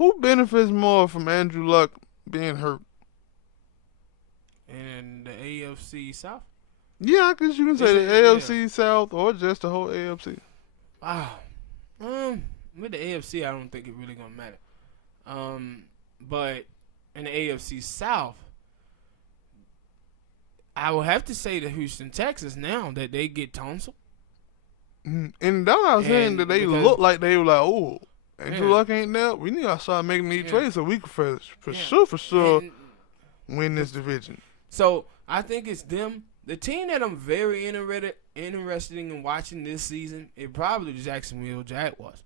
Who benefits more from Andrew Luck being hurt? In the AFC South. Yeah, I guess you can say Is the it? Yeah. AFC South or just the whole AFC. Wow. With the AFC, I don't think it really gonna matter. But in the AFC South, I will have to say the Houston Texans now that they get Tonsil. And that's what I was saying that And they because look like they were like, oh, Andrew yeah, Luck ain't there. We need to start making these yeah, trades so we can for yeah. sure, for sure And win this division. so I think it's them. The team that I'm very interested in watching this season is probably the Jacksonville Jaguars.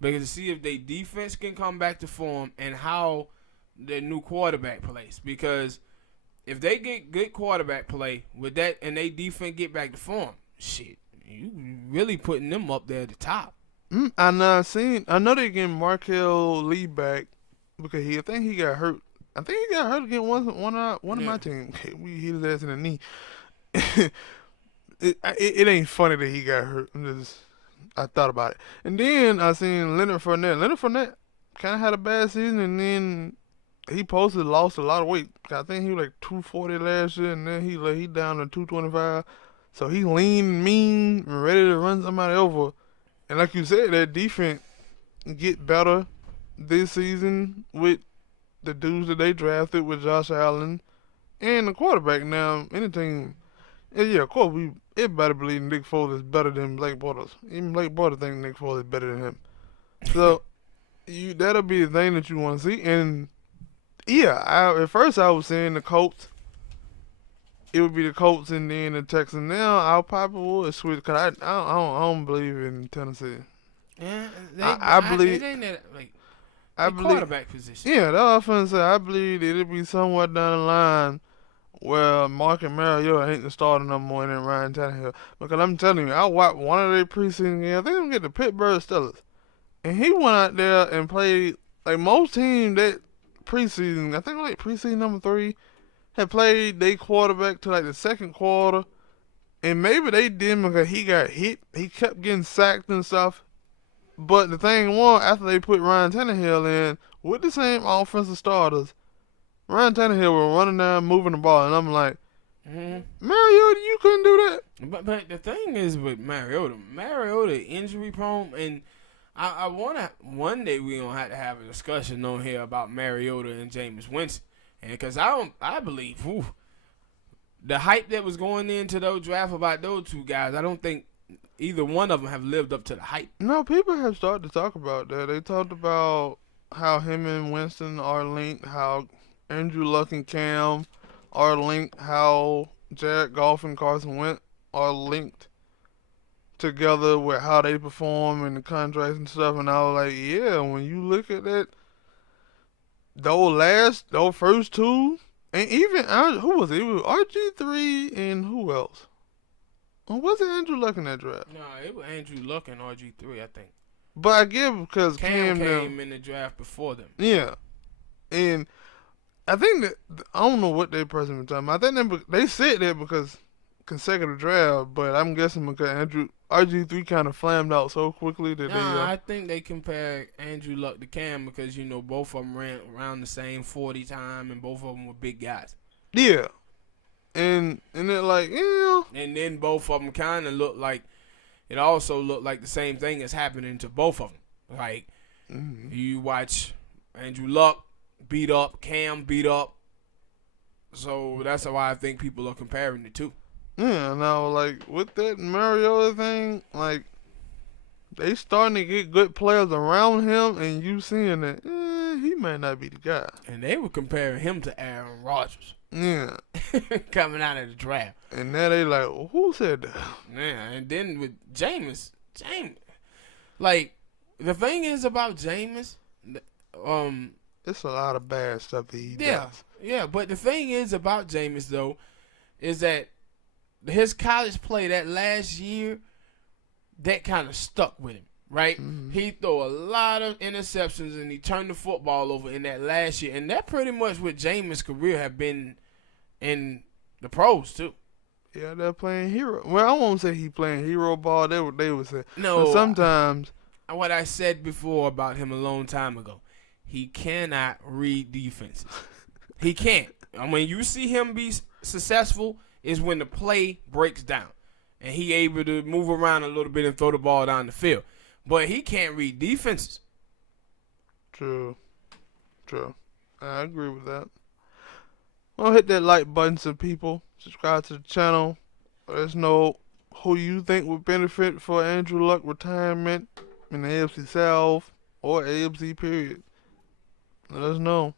Because to see if their defense can come back to form and how their new quarterback plays. Because if they get good quarterback play with that and they defense get back to form, shit, you really putting them up there at the top. I know they getting Markel Lee back because I think he got hurt. I think he got hurt against one of Yeah. my team. We hit his ass in the knee. It ain't funny that he got hurt. I thought about it, and then I seen Leonard Fournette. Leonard Fournette kind of had a bad season, and then he lost a lot of weight. I think he was like 240 last year, and then he down to 225. So he lean, mean, and ready to run somebody over. And like you said, that defense get better this season with the dudes that they drafted with Josh Allen and the quarterback. Now, anything, yeah, of course, it better believe Nick Foles is better than Blake Bortles. Even Blake Bortles think Nick Foles is better than him. So that'll be the thing that you want to see. And yeah, at first I was saying the Colts. It would be the Colts and then the Texans. Now I probably would switch because I don't believe in Tennessee. Yeah, I believe it ain't that like I the believe quarterback position. yeah, that offense. I believe that it'll be somewhere down the line where Marcus Mariota ain't the starter no more than Ryan Tannehill. Because I'm telling you, I watched one of their preseason games. I think they get the Pittsburgh Steelers, and he went out there and played like most teams that preseason. I think like preseason number 3 had played their quarterback to like the second quarter, and maybe they didn't because he got hit. He kept getting sacked and stuff. But the thing was, after they put Ryan Tannehill in with the same offensive starters, Ryan Tannehill was running down, moving the ball, and I'm like, Mm-hmm. Mariota, you couldn't do that. But the thing is with Mariota injury prone, and I wanna one day we gonna have to have a discussion on here about Mariota and Jameis Winston, and because I believe the hype that was going into those draft about those two guys, I don't think either one of them have lived up to the hype. No, people have started to talk about that. They talked about how him and Winston are linked, how Andrew Luck and Cam are linked, how Jared Goff and Carson Wentz are linked together with how they perform and the contracts and stuff. And I was like, yeah, when you look at that, those first two, and even who was it? It was RG3 and who else? Or was it Andrew Luck in that draft? No, it was Andrew Luck and RG3, I think. But I give because Cam Cam came in the draft before them. yeah, and I think that I don't know what they person were talking about. I think they said that because consecutive draft, but I'm guessing because RG3 kind of flamed out so quickly that Nah, I think they compared Andrew Luck to Cam because both of them ran around the same 40 time and both of them were big guys. yeah, and they're like And then both of them kind of looked like it also looked like the same thing is happening to both of them. Like you watch Andrew Luck beat up, Cam beat up. So that's why I think people are comparing the two. yeah. Now like with that Mariota thing, like they starting to get good players around him, and you seeing that he might not be the guy. And they were comparing him to Aaron Rodgers. Yeah. Coming out of the draft. And now they like, well, who said that? Yeah, and then with Jameis, like the thing is about Jameis, it's a lot of bad stuff that he yeah, does. yeah. But the thing is about Jameis though, is that his college play that last year, that kind of stuck with him. Right, he threw a lot of interceptions and he turned the football over in that last year, and that pretty much what Jameis' career have been in the pros too. Yeah, they're playing hero. Well, I won't say he playing hero ball. They would say No, but sometimes what I said before about him a long time ago, he cannot read defenses. He can't. And when you see him be successful, is when the play breaks down and he able to move around a little bit and throw the ball down the field. But he can't read defenses. True. I agree with that. Well, hit that like button, some people. Subscribe to the channel. Let us know who you think would benefit for Andrew Luck retirement in the AFC South or AFC period. Let us know.